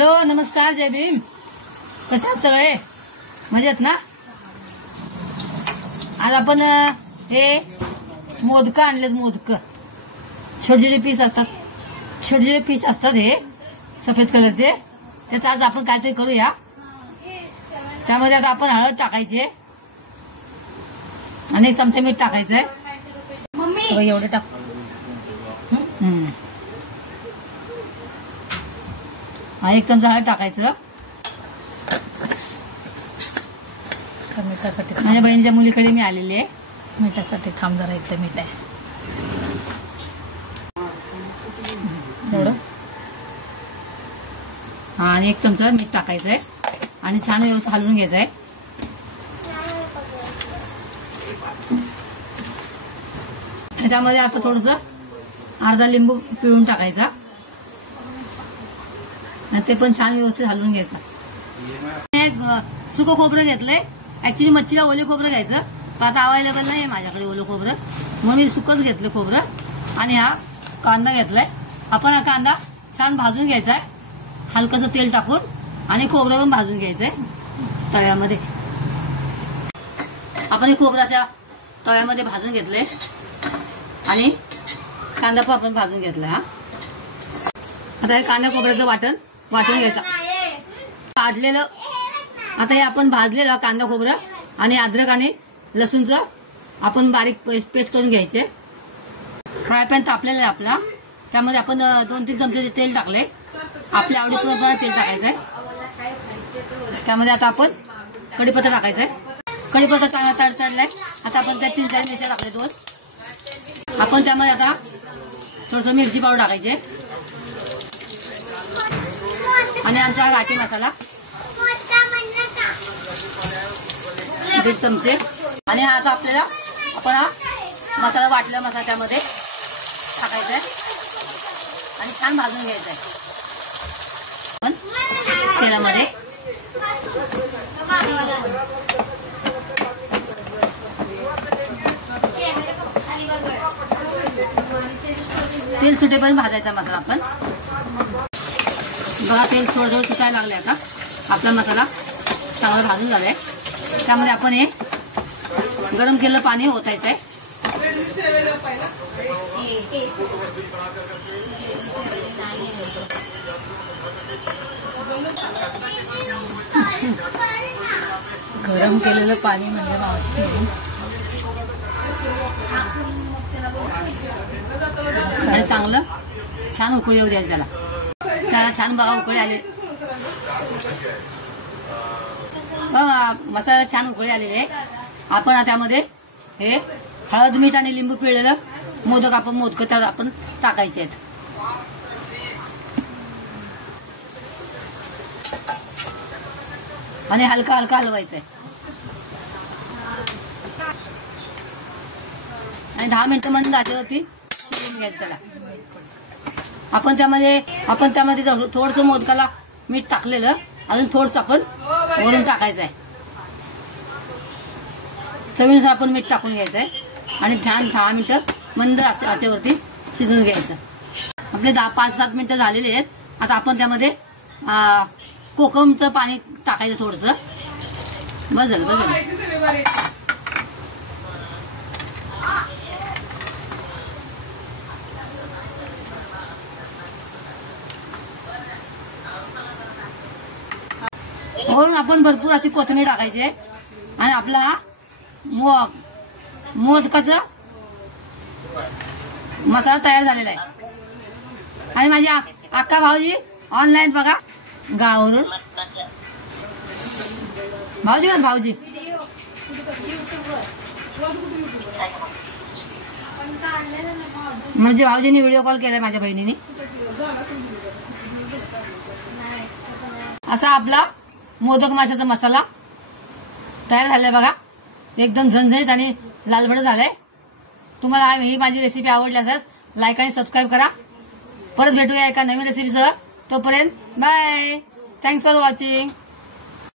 Hello, नमस्कार, जय भीम. कसे आहात सगळे? मजेत ना? आज आपण हे मोदक आणलेत. मोदक छोटे पीस असतात, छोटे पीस असतात हे सफेद कलरचे. त्याचं आज आपण काहीतरी करूया. त्यामध्ये आता आपण हळद टाकायची आणि एक चमचा मीठ टाकायचंय. एवढं टाक. हा, एक चमचा हळद टाकायचं. मिठासाठी माझ्या बहिणीच्या मुलीकडे मी आलेली आहे. मिठासाठी थांब जरा, इथं मीठ आहे एवढं. हा, आणि एक चमचा मीठ टाकायचंय आणि छान व्यवस्थित हलवून घ्यायचंय. त्याच्यामध्ये आता थोडस अर्धा लिंबू पिळून टाकायचा आणि ते पण छान व्यवस्थित हलवून घ्यायचं. एक सुकं खोबरं घेतलंय. ऍक्च्युली मच्छीला ओले खोबरं घ्यायचं, तर आता अवेलेबल नाही माझ्याकडे ओलं खोबरं, म्हणून मी सुकंच घेतलं खोबरं. आणि हा कांदा घेतलाय. आपण हा कांदा छान भाजून घ्यायचा आहे, हलकसं तेल टाकून. आणि खोबरं पण भाजून घ्यायचंय तव्यामध्ये. आपण हे खोबरं अशा तव्यामध्ये भाजून घेतलंय आणि कांदा पण आपण भाजून घेतलाय. हा, आता हे कांदा खोबऱ्याचं वाटून घ्यायचं. काढलेलं आता हे आपण भाजलेलं कांदा खोबरं आणि अद्रक आणि लसूणचं आपण बारीक पेस्ट करून घ्यायचे. फ्राय पॅन तापलेला आहे आपला, त्यामध्ये आपण 2-3 चमचे तेल टाकले. आपल्या आवडीप्रमाणे तेल टाकायचंय. त्यामध्ये आता आपण कढीपत्ता टाकायचंय. कढीपत्ता चांगला तडतडलाय. आता आपण त्यात 3-4 मिरच्या टाकले 2. आपण त्यामध्ये आता थोडंसं मिरची पावडर टाकायचे आणि आमचा घाटी मसाला 1.5 चमचे. आणि हा आता आपल्याला आपण हा मसाला वाटलेला मसाला त्यामध्ये टाकायचा आहे आणि छान भाजून घ्यायचा आहे पण तेलामध्ये. तेल सुटेपर्यंत भाजायचा मसाला आपण. बघा, तेल थोडं सुटायला लागले. आता आपला मसाला चांगला भाजून झालाय. त्यामध्ये आपण हे गरम केलेलं पाणी ओतायचं आहे. गरम केलेलं पाणी म्हणजे मावशी. आणि चांगलं छान उकळी येऊ द्यायचं त्याला. त्याला छान बघा उकळी आले. मसाला छान उकळी आलेली आहे. आपण त्यामध्ये हे हळद, मीठ आणि लिंबू पिळलेलं मोदक त्यात आपण टाकायचे आहेत. आणि हलका हलवायचं आहे. आणि 10 मिनिटं मंद आचेवरती शिजवून घ्यायचं त्याला. आपण त्यामध्ये थोडंसं मोदकाला मीठ टाकलेलं, अजून थोडंसं आपण वरून टाकायचं आहे. चवीनुसार आपण मीठ टाकून घ्यायचं आहे आणि छान 10 मिनिटं मंद आचेवरती शिजवून घ्यायचं. आपले 5-7 मिनिटं झालेले आहेत. आता आपण त्यामध्ये कोकमचं पाणी टाकायचं थोडंसं. बस झालं. वरून आपण भरपूर अशी कोथिंबीर टाकायची आहे. आणि आपला हा मोदकाचा मसाला तयार झालेला आहे. आणि माझ्या अक्का भाऊजी ऑनलाईन बघा गावावरून. भाऊजी म्हणजे भाऊजींनी व्हिडिओ कॉल केलाय माझ्या बहिणीने. असा आपला मोदक माशाचा मसाला तयार झालाय बघा. एकदम झणझणीत आणि लालबड झालाय. तुम्हाला ही माझी रेसिपी आवडली असेल लाईक आणि सबस्क्राईब करा. परत भेटूया एका नवीन रेसिपीसह. तोपर्यंत बाय. Thanks for watching.